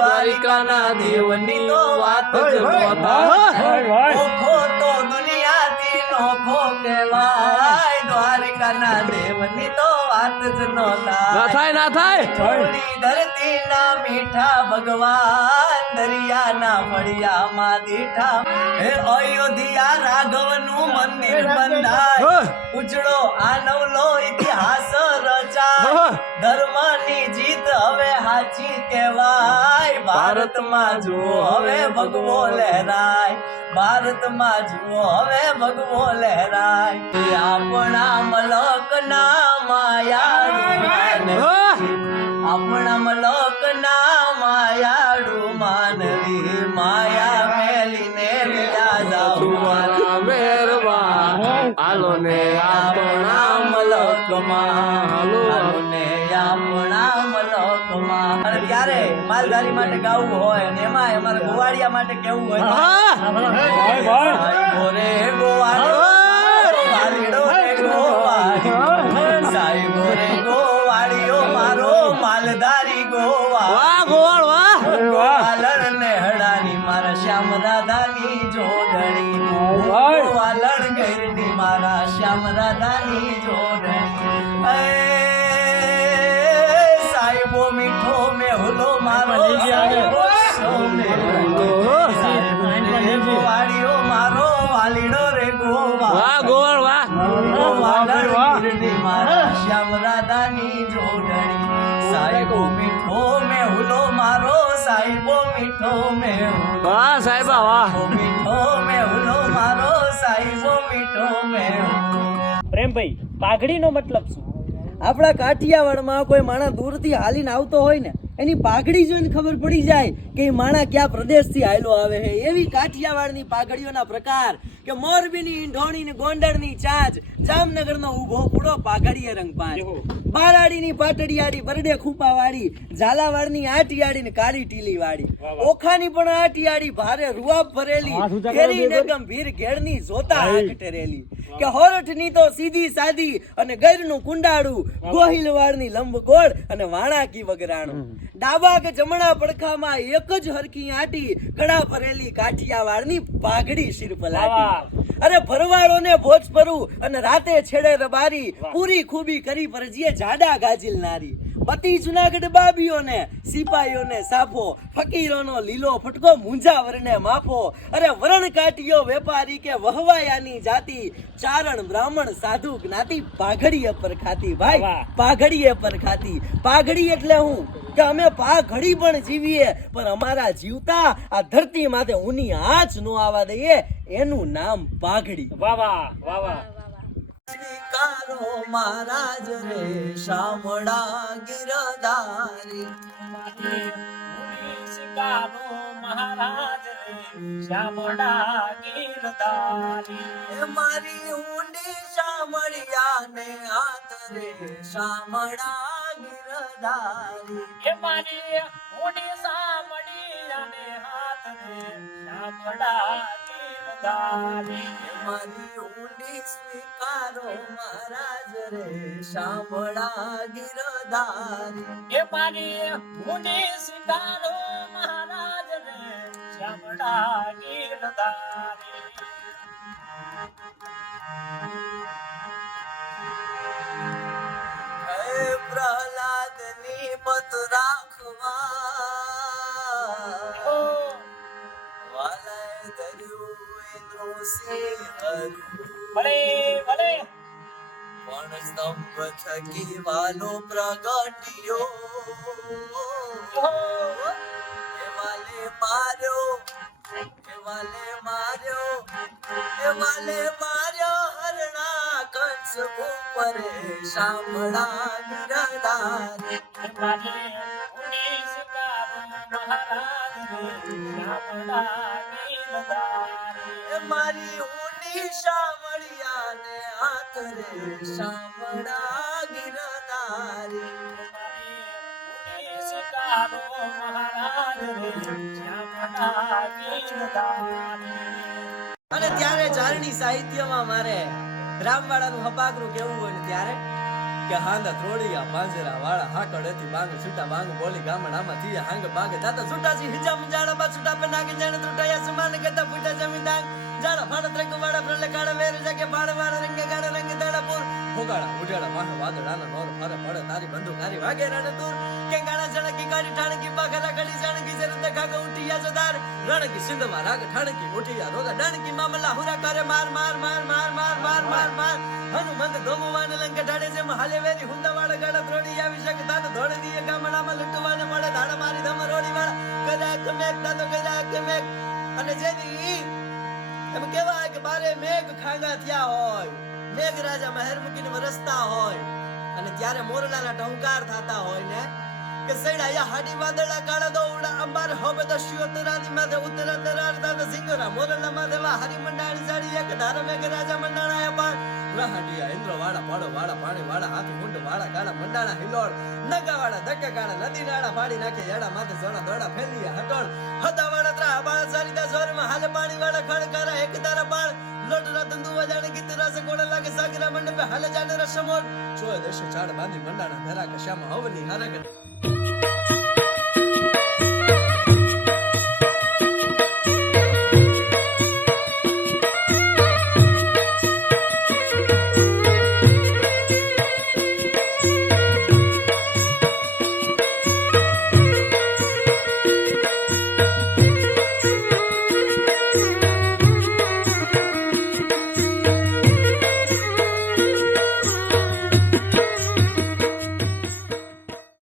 દ્વારિકાના દેવની તો વાત જ નોતા ઓખો તો દુનિયાથી નોખો કહેવાય દ્વારિકાના દેવની તો વાત જ નોતા ના થાય થોડી ધરતીના મીઠા ભગવાન દરિયાના મળિયામાં દીઠા હે અયોધ્યા રાઘવનું મંદિર બંધાય ઉજળો આ નવલો ઇતિહાસ રચાય ધર્મની જીત હવે હાચી કહેવાય ભારતમાં જુઓ હવે ભગવો લહેરાય ભારતમાં જુઓ હવે ભગવો લહેરાય આપણા મલકના માયાળુ આપણા મલકના માયાળુ માનવી માયા મેલીને વિયા જાઉં મેરવા હાલો ને આપણા મલકમાં હાલો ને આપણા મલકમાં અને ત્યારે માલધારી માટે ગાવું હોય ને એમાં અમારે ગોવાળિયા માટે કેવું હોય રે ગોવાળિયો વાલીડો રે ગોવાળિયો સાહેબો રે ગોવાળિયો મારો માલધારી ગોવાળર ને હડાની મારા શ્યામ રાધાની જોડણી ગોવાળર ગઈરની મારા શ્યામ રાધાની જોડણી સાહેબો મીઠો મેહુલો મારો ગોવાળિયો મારો વાલીડો રે ગોવાળર મારા શ્યામ રાધાની જોડણી સાહેબો મીઠો મેહુલો મારો સાહેબો મીઠો મેહુલો વાહ સાહેબા વાહ મીઠો મેહુલો મારો સાહેબો મીઠો મેહુલો પ્રેમભાઈ પાઘડીનો મતલબ શું? આપણા કાઠિયાવાડમાં કોઈ માણસ દૂરથી હાલીને આવતો હોય ને એની પાઘડી જોઈને ખબર પડી જાય કે એ માણસ કયા પ્રદેશથી હાલ્યો આવે છે એવી કાઠિયાવાડની પાઘડીઓના પ્રકાર કે મોરબીની ઈંઢોણી ને ગોંડલની ચાંચ જામનગરનો ઊભો પૂડો પાઘડીએ રંગ પાંચ બારાડીની પાટડિયાળી બરડે ખૂપા વાળી ઝાલાવાડની આટિયાળી ને કાળી ટીલી વાળી ઓખાની પણ આટિયાળી ભારે રૂઆબ ભરેલી ઘેરી ને ગંભીર ઘેડની જોતા આંખ ટેરેલી કે હોરઠની તો સીધી સાદી અને ગૈરનું કુંડાળું ગોહિલવાડની લંબગોળ અને વાણાકી વગરાણું ડાબા કે જમણા પડખામાં એક જ હરકી આટી કડા ભરેલી કાઠિયાવાડની પાઘડી શિર પલાટી અરે ભરવાડોને ભોજ પરું અને રાતે છેડે રબારી પૂરી ખૂબી કરી પરજીએ જાડા ગાજીલ નારી બતી જુનાગઢ બાબીઓને સિપાહીઓને સાફો ફકીરોનો લીલો ફટકો મુંજાવરને માફો અરે વરણ કાટીયો વેપારી કે વહવાયાની જાતિ ચારણ બ્રાહ્મણ સાધુ જ્ઞાતિ પાઘડીએ પર ખાતી ભાઈ પાઘડીએ પર ખાતી પાઘડી એટલે હું કે અમે પાઘડી પણ જીવીએ પણ અમારા જીવતા આ ધરતી માથે ઊની આંચ નો આવવા દઈએ એનું નામ પાઘડી વાહ વાહ વાહ વાહ સ્વીકારો મહારાજ રે શામળા ગિરધારી સ્વીકારો મહારાજ રે શામળા ગિરધારી મારી ઊંડી શામળિયાને હાથ રે શામળા ગિરધારી મારી ઊંડી શામળિયાને હાથ રે શામળા ગિરધારી મારી ઊંડી સ્વીકારો મહારાજ રે શામળા ગિરધારી મારી ઊંડી સ્વીકારો મહારાજ રે શામળા ગિરધારી પ્રહલાદની મત રાખવા વાલાએ ધર્યું ઇન્દ્રસિંહ ભલે ભલે પણ સ્તંભ થકી વાલો પ્રગટ્યો વાલે માર્યો હરણા કંસ ઉપરે શામળા ગિરધારી મારી ઊંડી સ્વીકારો મહારાજ રે શામળા ગિરધારી મારી ઊંડી શામળિયાને હાથ રે શામળા ગિરધારી સ્વીકારો મહારાજ રે શામળા ગિરધારી અને ત્યારે ચારણી સાહિત્યમાં મારે રામવાળાનું હપાકરું કેવું હોય ને ત્યારે કે હાંદા ત્રોડિયા પાંજરા વાળા હાકડેથી બાંગ છૂટા બાંગ બોલી ગામડામાં થી હાંગ બાંગ જાતા છૂટાસી હિજા મુજાડા બા છૂટા પે નાગી જાણે ત્રુટાયા સમાન કેતા ફૂટા જમીદાર જાડા ફાડ ત્રંગ વાળા પ્રલે કાળા વેર જકે ફાડ વાળ રંગે ગાડા રંગે દાડાપુર ફોગાડા ઉડાડા વાહ વાદળાના નોર ફરે પડે તારી બંદૂક હારી વાગે રણ દૂર કે ગાડા જણકી ગાડી ઠાણકી પાખરા ગળી જાણકી જરત ખાગા ઉઠિયા જદાર રણકી સિંધમાં રાગ ઠાણકી ઉઠિયા રોગા ડાણકી મામલા હુરા કરે માર માર માર માર માર માર માર માર હનુમંત ધોમવાને લંકે ઢાડે જેમ હાલે વેરી હુંદાવાળા ગાડા ત્રોડી આવી શકે તાત ધોડે દીએ ગામડામાં લટવાને મળે ધાડા મારી ધમ રોડી વાળા કદાક મેક દાદો કદાક મેક અને જેની એમ કહેવાય કે બારે મેઘ ખાંગા થયા હોય મેઘ રાજા મહેર મૂકીને વરસતા હોય અને ત્યારે મોરલાના ટહુકાર થતા હોય ને કે સૈડાયા હાડી વાદળા કાળા દોડા અંબાર હોબે દસ્યો તરાની માથે ઉતરા તરારતા ને સિંગરા મોરલા માથે વા હરી મંડાણી સાડી એક ધાર મેઘ રાજા મંડાણા પાર રહાડિયા ઇન્દ્ર વાળા પાડો વાળા પાણી વાળા હાથી મુંડ વાળા કાળા મંડાણા હિલોળ નગા વાળા ધક્કા કાળા નદી નાળા ફાડી નાખે યાડા માથે સોના દોડા ફેલિયા હટોળ હતા વાળા ત્રા બાળા સારીતા જોરમાં હાલે પાણી વાળા ખડકારા એક તારા બાળ લોટરા ધંધુ વજાણે ગીત રસ કોણ લાગે સાગરા મંડપે હાલે જાણે રસમોર જોય દશે ચાડ બાંધી મંડાણા ધરા કશામાં હવની હરગ